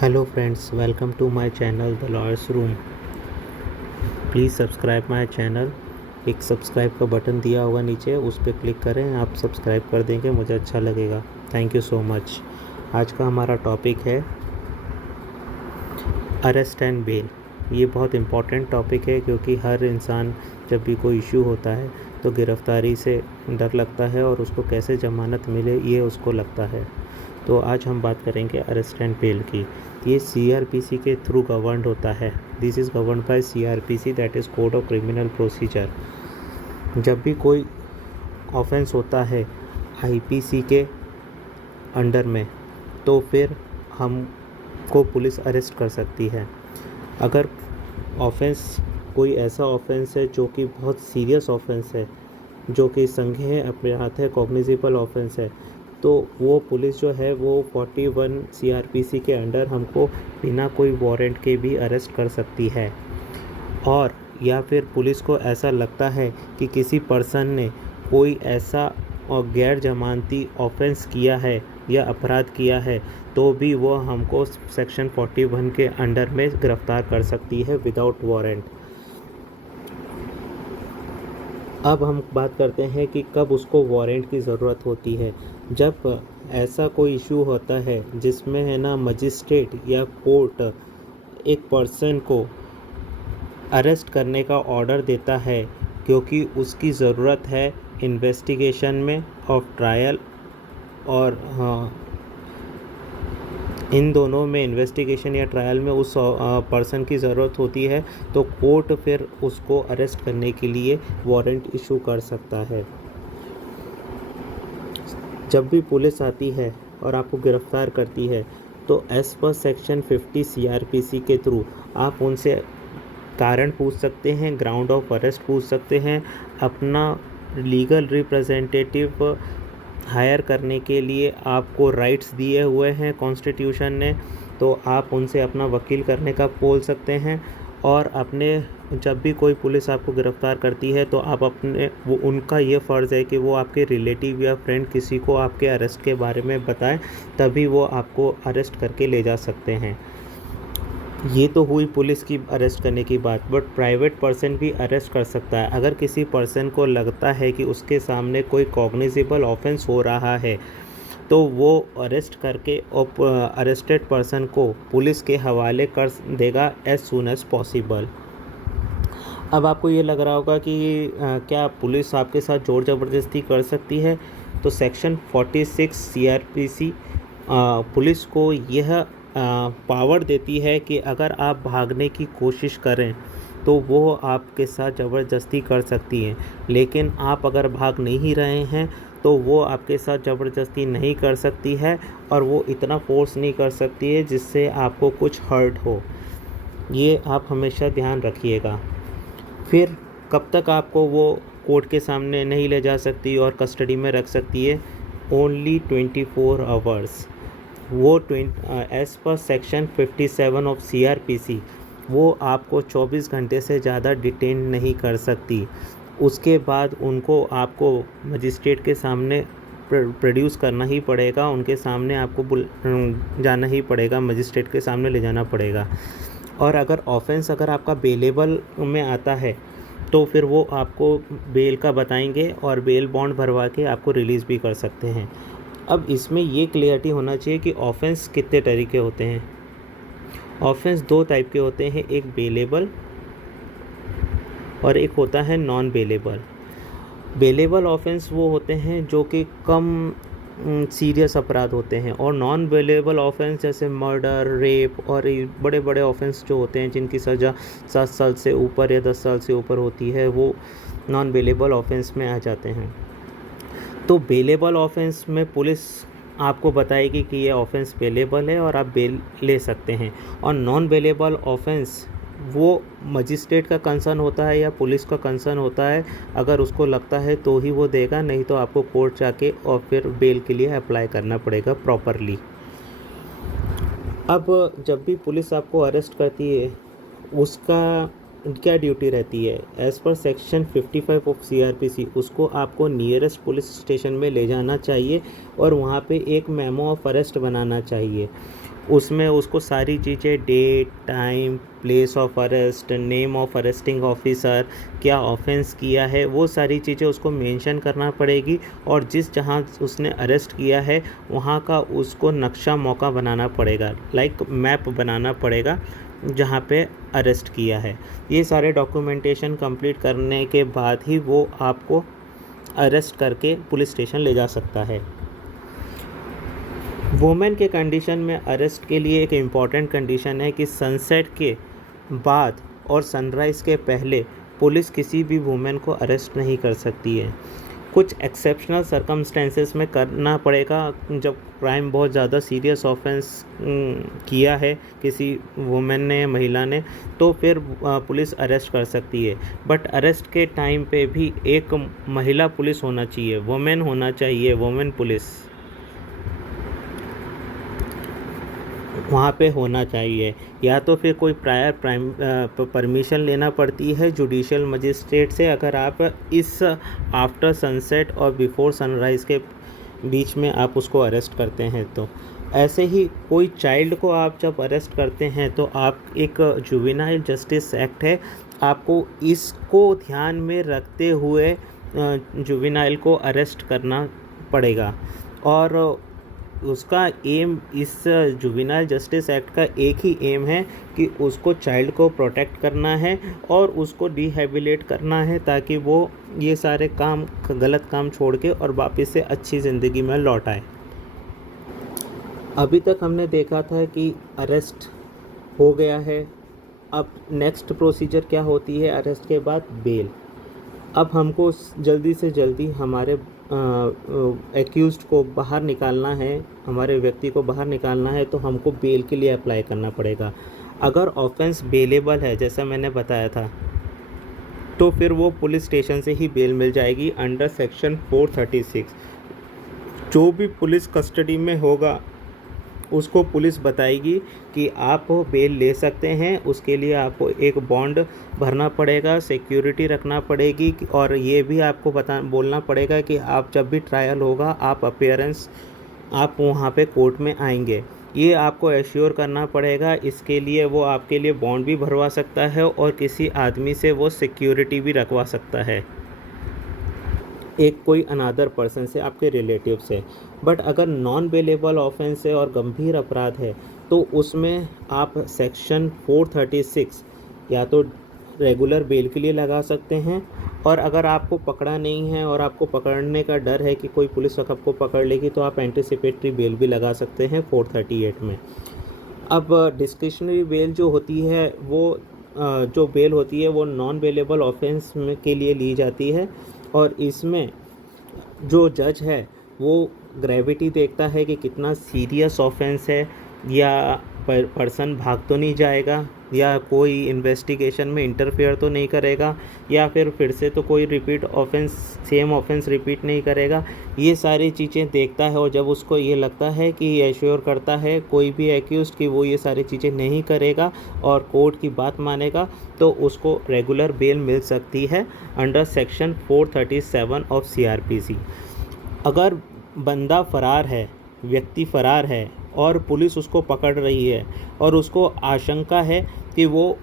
Hello friends, welcome to my channel The Lawyer's Room. Please subscribe my channel. एक subscribe का button दिया होगा नीचे, उस पर क्लिक करें। आप सब्सक्राइब कर देंगे, मुझे अच्छा लगेगा। Thank you so much. आज का हमारा टॉपिक है अरेस्ट एंड बेल। ये बहुत इम्पॉर्टेंट टॉपिक है क्योंकि हर इंसान जब भी कोई इशू होता है तो गिरफ़्तारी से डर लगता है और उसको कैसे ज़मानत मिले ये उसको लगता है। तो आज हम बात करेंगे अरेस्ट एंड बेल की। ये सीआरपीसी के थ्रू गवर्नड होता है। This is governed bye CrPC, that is code of criminal procedure. जब भी कोई ऑफेंस होता है आईपीसी के अंडर में तो फिर हमको पुलिस अरेस्ट कर सकती है। अगर ऑफेंस कोई ऐसा ऑफेंस है जो कि बहुत सीरियस ऑफेंस है, जो कि संज्ञेय अपराध है, कॉग्निजेबल ऑफेंस है, तो वो पुलिस जो है वो 41 सीआरपीसी के अंडर हमको बिना कोई वारंट के भी अरेस्ट कर सकती है। और या फिर पुलिस को ऐसा लगता है कि किसी पर्सन ने कोई ऐसा और गैर जमानती ऑफेंस किया है या अपराध किया है तो भी वो हमको सेक्शन 41 के अंडर में गिरफ्तार कर सकती है विदाउट वारंट। अब हम बात करते हैं कि कब उसको वारंट की ज़रूरत होती है। जब ऐसा कोई इशू होता है जिसमें है ना मजिस्ट्रेट या कोर्ट एक पर्सन को अरेस्ट करने का ऑर्डर देता है क्योंकि उसकी ज़रूरत है इन्वेस्टिगेशन में ऑफ ट्रायल, और इन दोनों में इन्वेस्टिगेशन या ट्रायल में उस पर्सन की ज़रूरत होती है, तो कोर्ट फिर उसको अरेस्ट करने के लिए वारंट इशू कर सकता है। जब भी पुलिस आती है और आपको गिरफ़्तार करती है तो एज़ पर सेक्शन 50 सीआरपीसी के थ्रू आप उनसे कारण पूछ सकते हैं, ग्राउंड ऑफ अरेस्ट पूछ सकते हैं, अपना लीगल रिप्रेजेंटेटिव हायर करने के लिए आपको राइट्स दिए हुए हैं कॉन्स्टिट्यूशन ने, तो आप उनसे अपना वकील करने का बोल सकते हैं। और अपने जब भी कोई पुलिस आपको गिरफ़्तार करती है तो आप अपने वो उनका ये फ़र्ज़ है कि वो आपके रिलेटिव या फ्रेंड किसी को आपके अरेस्ट के बारे में बताएं, तभी वो आपको अरेस्ट करके ले जा सकते हैं। ये तो हुई पुलिस की अरेस्ट करने की बात, बट प्राइवेट पर्सन भी अरेस्ट कर सकता है। अगर किसी पर्सन को लगता है कि उसके सामने कोई कॉग्निजेबल ऑफेंस हो रहा है तो वो अरेस्ट करके अरेस्टेड पर्सन को पुलिस के हवाले कर देगा एज सून एज पॉसिबल। अब आपको ये लग रहा होगा कि क्या पुलिस आपके साथ ज़ोर ज़बरदस्ती कर सकती है? तो सेक्शन 46 सीआरपीसी पुलिस को यह पावर देती है कि अगर आप भागने की कोशिश करें तो वो आपके साथ ज़बरदस्ती कर सकती है, लेकिन आप अगर भाग नहीं रहे हैं तो वो आपके साथ ज़बरदस्ती नहीं कर सकती है और वो इतना फोर्स नहीं कर सकती है जिससे आपको कुछ हर्ट हो। ये आप हमेशा ध्यान रखिएगा। फिर कब तक आपको वो कोर्ट के सामने नहीं ले जा सकती और कस्टडी में रख सकती है? Only 24 hours. वो as per section 57 of CrPC वो आपको 24 घंटे से ज़्यादा डिटेन नहीं कर सकती। उसके बाद उनको आपको मजिस्ट्रेट के सामने प्रोड्यूस करना ही पड़ेगा, उनके सामने आपको जाना ही पड़ेगा, मजिस्ट्रेट के सामने ले जाना पड़ेगा। और अगर ऑफेंस अगर आपका बेलेबल में आता है तो फिर वो आपको बेल का बताएंगे और बेल बॉन्ड भरवा के आपको रिलीज़ भी कर सकते हैं। अब इसमें ये क्लियरिटी होना चाहिए कि ऑफेंस कितने तरीके होते हैं। ऑफेंस दो टाइप के होते हैं, एक बेलेबल और एक होता है नॉन बेलेबल। बेलेबल ऑफेंस वो होते हैं जो कि कम सीरियस अपराध होते हैं, और नॉन बेलेबल ऑफेंस जैसे मर्डर, रेप और बड़े बड़े ऑफेंस जो होते हैं जिनकी सज़ा 7 साल से ऊपर या 10 साल से ऊपर होती है, वो नॉन बेलेबल ऑफेंस में आ जाते हैं। तो बेलेबल ऑफेंस में पुलिस आपको बताएगी कि ये ऑफेंस बेलेबल है और आप बेल ले सकते हैं। और नॉन बेलेबल ऑफेंस वो मजिस्ट्रेट का कंसर्न होता है या पुलिस का कंसर्न होता है, अगर उसको लगता है तो ही वो देगा, नहीं तो आपको कोर्ट जाके और फिर बेल के लिए अप्लाई करना पड़ेगा प्रॉपरली। अब जब भी पुलिस आपको अरेस्ट करती है उसका क्या ड्यूटी रहती है? As per section 55 of CrPC उसको आपको नियरेस्ट पुलिस स्टेशन में ले जाना चाहिए और वहाँ पे एक मेमो ऑफ अरेस्ट बनाना चाहिए। उसमें उसको सारी चीज़ें, date, time, place of arrest, name of arresting officer, क्या ऑफेंस किया है, वो सारी चीज़ें उसको मेंशन करना पड़ेगी। और जिस जहाँ उसने अरेस्ट किया है वहाँ का उसको नक्शा मौका बनाना पड़ेगा, लाइक मैप बनाना पड़ेगा जहाँ पे अरेस्ट किया है। ये सारे डॉक्यूमेंटेशन कंप्लीट करने के बाद ही वो आपको अरेस्ट करके पुलिस स्टेशन ले जा सकता है। वुमेन के कंडीशन में अरेस्ट के लिए एक इम्पॉर्टेंट कंडीशन है कि सनसेट के बाद और सनराइज़ के पहले पुलिस किसी भी वुमेन को अरेस्ट नहीं कर सकती है। कुछ एक्सेप्शनल सर्कमस्टेंसेस में करना पड़ेगा, जब क्राइम बहुत ज़्यादा सीरियस ऑफेंस किया है किसी वुमेन ने, महिला ने, तो फिर पुलिस अरेस्ट कर सकती है। बट अरेस्ट के टाइम पे भी एक महिला पुलिस होना चाहिए, वुमेन होना चाहिए, वुमेन पुलिस वहाँ पे होना चाहिए। या तो फिर कोई प्रायर परमिशन लेना पड़ती है जुडिशियल मजिस्ट्रेट से, अगर आप इस आफ्टर सनसेट और बिफोर सनराइज़ के बीच में आप उसको अरेस्ट करते हैं। तो ऐसे ही कोई चाइल्ड को आप जब अरेस्ट करते हैं तो आप एक जुवेनाइल जस्टिस एक्ट है, आपको इसको ध्यान में रखते हुए जुवेनाइल को अरेस्ट करना पड़ेगा। और उसका एम, इस जुवेनाइल जस्टिस एक्ट का एक ही एम है कि उसको चाइल्ड को प्रोटेक्ट करना है और उसको डिहेबिलिटेट करना है, ताकि वो ये सारे काम, गलत काम छोड़ के और वापस से अच्छी ज़िंदगी में लौट आए। अभी तक हमने देखा था कि अरेस्ट हो गया है, अब नेक्स्ट प्रोसीजर क्या होती है अरेस्ट के बाद? बेल। अब हमको जल्दी से जल्दी हमारे एक्यूज़्ड को बाहर निकालना है, हमारे व्यक्ति को बाहर निकालना है, तो हमको बेल के लिए अप्लाई करना पड़ेगा। अगर ऑफेंस बेलेबल है, जैसा मैंने बताया था, तो फिर वो पुलिस स्टेशन से ही बेल मिल जाएगी अंडर सेक्शन 436। जो भी पुलिस कस्टडी में होगा उसको पुलिस बताएगी कि आप बेल ले सकते हैं। उसके लिए आपको एक बॉन्ड भरना पड़ेगा, सिक्योरिटी रखना पड़ेगी, और ये भी आपको बोलना पड़ेगा कि आप जब भी ट्रायल होगा आप अपीयरेंस, आप वहाँ पे कोर्ट में आएंगे, ये आपको एश्योर करना पड़ेगा। इसके लिए वो आपके लिए बॉन्ड भी भरवा सकता है और किसी आदमी से वो सिक्योरिटी भी रखवा सकता है, एक कोई अनदर पर्सन से, आपके रिलेटिव से। बट अगर नॉन बेलेबल ऑफेंस है और गंभीर अपराध है तो उसमें आप सेक्शन 436 या तो रेगुलर बेल के लिए लगा सकते हैं, और अगर आपको पकड़ा नहीं है और आपको पकड़ने का डर है कि कोई पुलिस आपको पकड़ लेगी तो आप एंटिसिपेटरी बेल भी लगा सकते हैं 438 में। अब डिस्क्रिशनरी बेल जो होती है वो जो बेल होती है वो नॉन बेलेबल ऑफेंस के लिए ली जाती है, और इसमें जो जज है वो ग्रेविटी देखता है कि कितना सीरियस ऑफेंस है, या पर्सन भाग तो नहीं जाएगा, या कोई इन्वेस्टिगेशन में इंटरफेयर तो नहीं करेगा, या फिर से तो कोई repeat offence, same offence repeat नहीं करेगा। ये सारी चीज़ें देखता है, और जब उसको ये लगता है कि एश्योर करता है कोई भी एक्यूज़्ड कि वो ये सारी चीज़ें नहीं करेगा और कोर्ट की बात मानेगा, तो उसको रेगुलर बेल मिल सकती है अंडर सेक्शन 437 ऑफ CRPC। अगर बंदा फ़रार है, व्यक्ति फ़रार है और पुलिस उसको पकड़ रही है और उसको आशंका है कि वो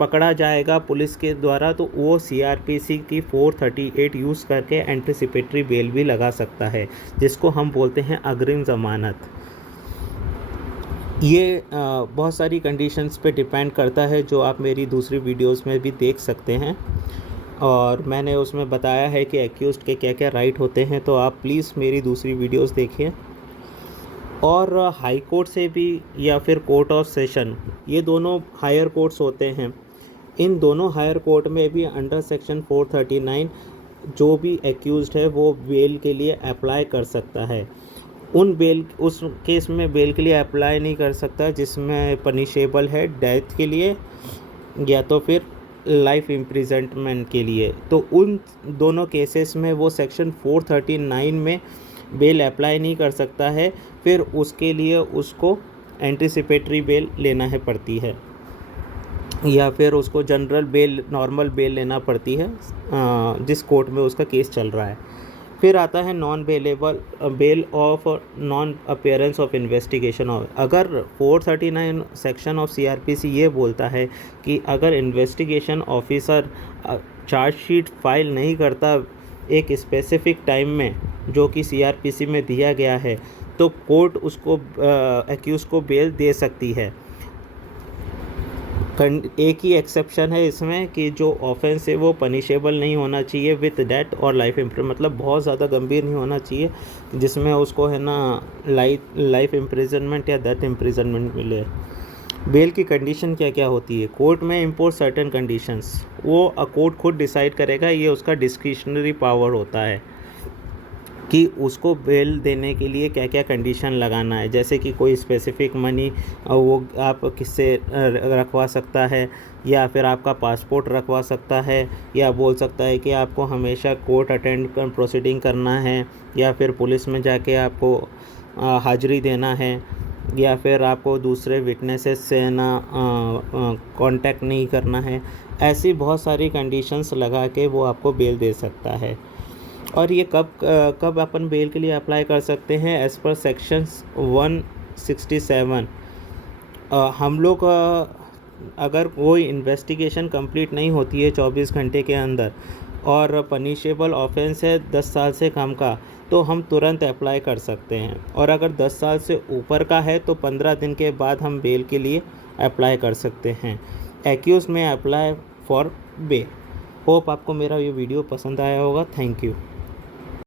पकड़ा जाएगा पुलिस के द्वारा, तो वो CRPC की 438 यूज़ करके एंटिसिपेटरी बेल भी लगा सकता है, जिसको हम बोलते हैं अग्रिम ज़मानत। ये बहुत सारी कंडीशंस पे डिपेंड करता है, जो आप मेरी दूसरी वीडियोस में भी देख सकते हैं, और मैंने उसमें बताया है कि एक्यूज़्ड के क्या क्या राइट होते हैं, तो आप प्लीज़ मेरी दूसरी वीडियोस देखिए। और हाई कोर्ट से भी या फिर कोर्ट ऑफ सेशन, ये दोनों हायर कोर्ट्स होते हैं, इन दोनों हायर कोर्ट में भी अंडर सेक्शन 439 जो भी एक्यूज़्ड है वो बेल के लिए अप्लाई कर सकता है। उस केस में बेल के लिए अप्लाई नहीं कर सकता जिसमें पनिशेबल है डेथ के लिए या तो फिर लाइफ इम्प्रिजनमेंट के लिए। तो उन दोनों केसेस में वो सेक्शन 439 में बेल अप्लाई नहीं कर सकता है, फिर उसके लिए उसको एंटिसिपेटरी बेल लेना है पड़ती है, या फिर उसको जनरल बेल, नॉर्मल बेल लेना पड़ती है जिस कोर्ट में उसका केस चल रहा है। फिर आता है non bailable bail of non appearance of investigation. अगर 439 सेक्शन ऑफ सीआरपीसी ये बोलता है कि अगर इन्वेस्टिगेशन ऑफिसर चार्जशीट फाइल नहीं करता एक स्पेसिफिक टाइम में जो कि सीआरपीसी में दिया गया है, तो कोर्ट उसको एक्यूज़ को बेल दे सकती है। एक ही एक्सेप्शन है इसमें कि जो ऑफेंस है वो पनिशेबल नहीं होना चाहिए विथ डेथ और लाइफ इम्प्रिजनमेंट, मतलब बहुत ज़्यादा गंभीर नहीं होना चाहिए जिसमें उसको है ना लाइफ इम्प्रिजनमेंट या डेथ इम्प्रिजनमेंट मिले। बेल की कंडीशन क्या क्या होती है? कोर्ट में इम्पोज सर्टेन कंडीशंस, वो कोर्ट खुद डिसाइड करेगा, ये उसका डिस्क्रिशनरी पावर होता है कि उसको बेल देने के लिए क्या क्या कंडीशन लगाना है। जैसे कि कोई स्पेसिफिक मनी वो आप किससे रखवा सकता है, या फिर आपका पासपोर्ट रखवा सकता है, या बोल सकता है कि आपको हमेशा कोर्ट अटेंड प्रोसीडिंग करना है, या फिर पुलिस में जाके आपको हाजिरी देना है, या फिर आपको दूसरे विटनेसेस से ना कांटेक्ट नहीं करना है। ऐसी बहुत सारी कंडीशंस लगा के वो आपको बेल दे सकता है। और ये कब अपन बेल के लिए अप्लाई कर सकते हैं? एज़ पर सेक्शन 167 हम लोग अगर कोई इन्वेस्टिगेशन कंप्लीट नहीं होती है 24 घंटे के अंदर और पनिशेबल ऑफेंस है 10 साल से कम का, तो हम तुरंत अप्लाई कर सकते हैं। और अगर 10 साल से ऊपर का है तो 15 दिन के बाद हम बेल के लिए अप्लाई कर सकते हैं। एक्यूज में अप्लाई फॉर बेल। होप आपको मेरा ये वीडियो पसंद आया होगा। Thank you.